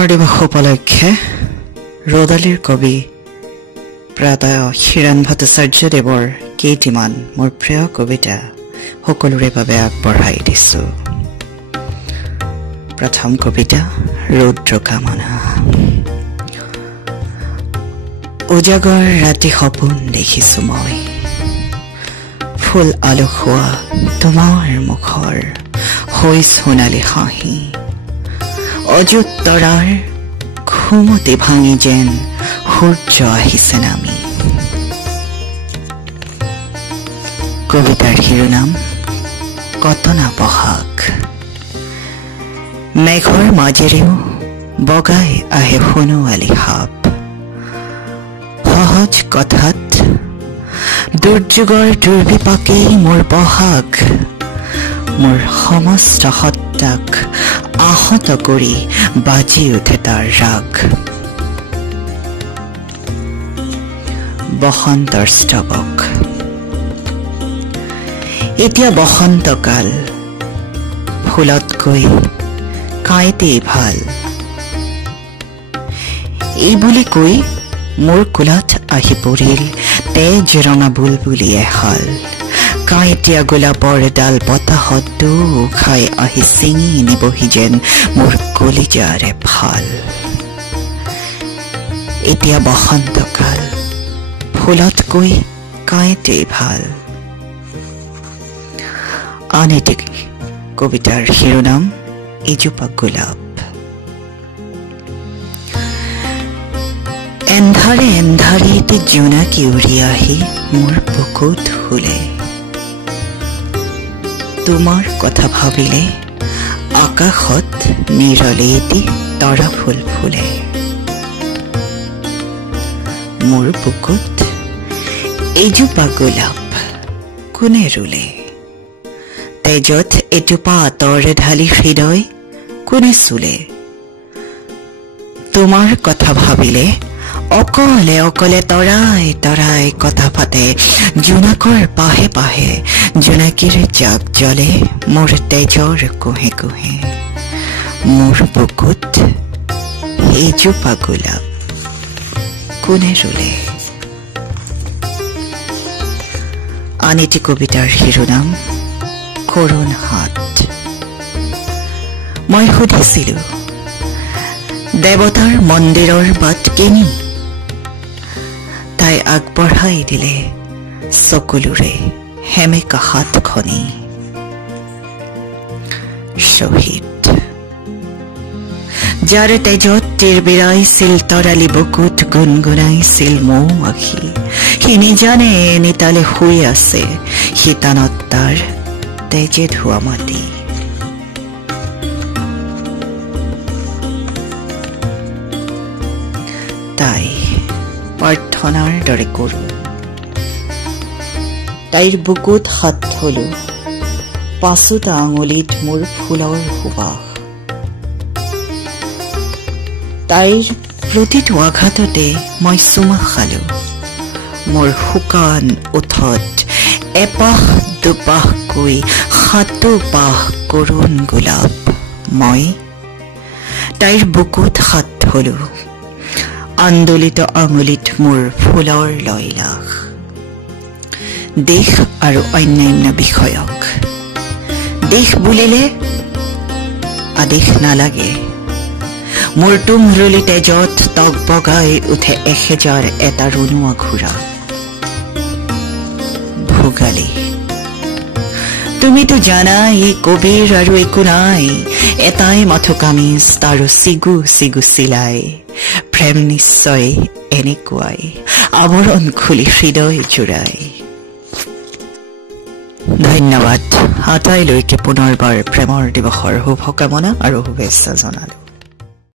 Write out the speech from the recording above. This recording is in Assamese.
প্ৰেমৰ দিৱস উপলক্ষে ৰৌদালিৰ কবি প্ৰাতঃ হিৰণ ভট্টাচাৰ্যদেৱৰ কেইটিমান মোৰ প্ৰিয় কবিতা সকলোৰে বাবে আগবঢ়াই দিছো। প্ৰথম কবিতা ৰুদ্ৰ কামনা। উজাগৰ ৰাতি সপোন দেখিছো মই, ফুল আলসুৱা তোমাৰ মুখৰ হৈ সোণালী হাঁহি, অযুত তৰাৰ ঘুমতি ভাঙি যেন সূৰ্য আহিছে নামি। কবিতাৰ শিৰোনাম কটনা বহাগ। মেঘৰ মাজেৰেও বগাই আহে সোণোৱালী সাপ, সহজ কথাত দুৰ্যোগৰ দুৰ্বিপাকেই মোৰ বহাগ, মোৰ সমস্ত সত্তাক আহত কৰি বাজি উঠে তাৰ ৰাগ। বসন্তৰ স্তৱক। এতিয়া বসন্তকাল, ফুলতকৈ কাঁইতেই ভাল, এই বুলি কৈ মোৰ কোলাত আহি পৰিল তেজ ৰঙা বুলবুলি এহাল। কাঁইটীয়া গোলাপৰ ডাল বতাহত দু খাই আহি ছিঙি নিবহি যেন মোৰ কলিজাৰে ফাল। এতিয়া বসন্তকাল, ফুলতকৈ কাঁইতেই ভাল। আন এটি কবিতাৰ শিৰোনাম এজোপা গোলাপ। এন্ধাৰে এন্ধাৰে এটি জোনাকী উৰি আহি মোৰ বুকুত শুলে, তোমাৰ কথা ভাবিলে আকাশত নিৰলে এটি তৰা ফুল ফুলে। মোৰ বুকুত এজোপা গোলাপ কোনে ৰুলে, তেজত এজোপা আঁতৰে ঢালি হৃদয় কোনে চুলে। তোমাৰ কথা ভাবিলে অকলে অকলে তৰাই তৰাই কথা পাতে, জোনাকৰ পাহে পাহে জোনাকীৰ জাক জ্বলে মোৰ তেজৰ কোহে কোহে। মোৰ বুকুত এজোপা গোলাপ কোনে ৰুলে। আন এটি কবিতাৰ শিৰোনাম কৰুণ হাত। মই সুধিছিলো দেৱতাৰ মন্দিৰৰ বাট কেনি, তাই আগবঢ়াই দিলে চকুলোৰে হেমেকা হাতখনি। শ্বহীদ। যাৰ তেজত তিৰবিৰাইছিল তৰালি বুকুত গুণগুণাইছিল মৌ আখি, সি নিজানে নিতালে শুই আছে শীতানত তাৰ তেজে ধোৱা মাটি। তাই প্ৰাৰ্থনাৰ দৰে কৰো, তাইৰ বুকুত হাত থলো, পাঁচোটা আঙুলিত মোৰ ফুলৰ সুবাস। তাইৰ প্ৰতিটো আঘাততে মই চুমা খালো, মোৰ শুকান ওঠত এপাহ দুপাহকৈ সাতো পাহ কৰুণ গোলাপ। মই তাইৰ বুকুত হাত থলো, আন্দোলিত আঙুলিত মোৰ ফুলৰ লয়লাস। দেশ আৰু অন্যান্য বিষয়ক দেশ বুলিলে আদেশ নালাগে, মোৰ তুমৰুলি তেজত তক বগাই উঠে এহেজাৰ এটা ৰুণুৱা ঘোঁৰা। ভোগালী। তুমিতো জানাই কবিৰ আৰু একো নাই, এটাই মাথো কামিজ তাৰো চিগু চিগু চিলাই। প্ৰেম নিশ্চয় এনেকুৱাই আৱৰণ খুলি হৃদয় জোৰাই। ধন্যবাদ। আটাইলৈকে পুনৰবাৰ প্ৰেমৰ দিৱসৰ শুভকামনা আৰু শুভেচ্ছা জনালো।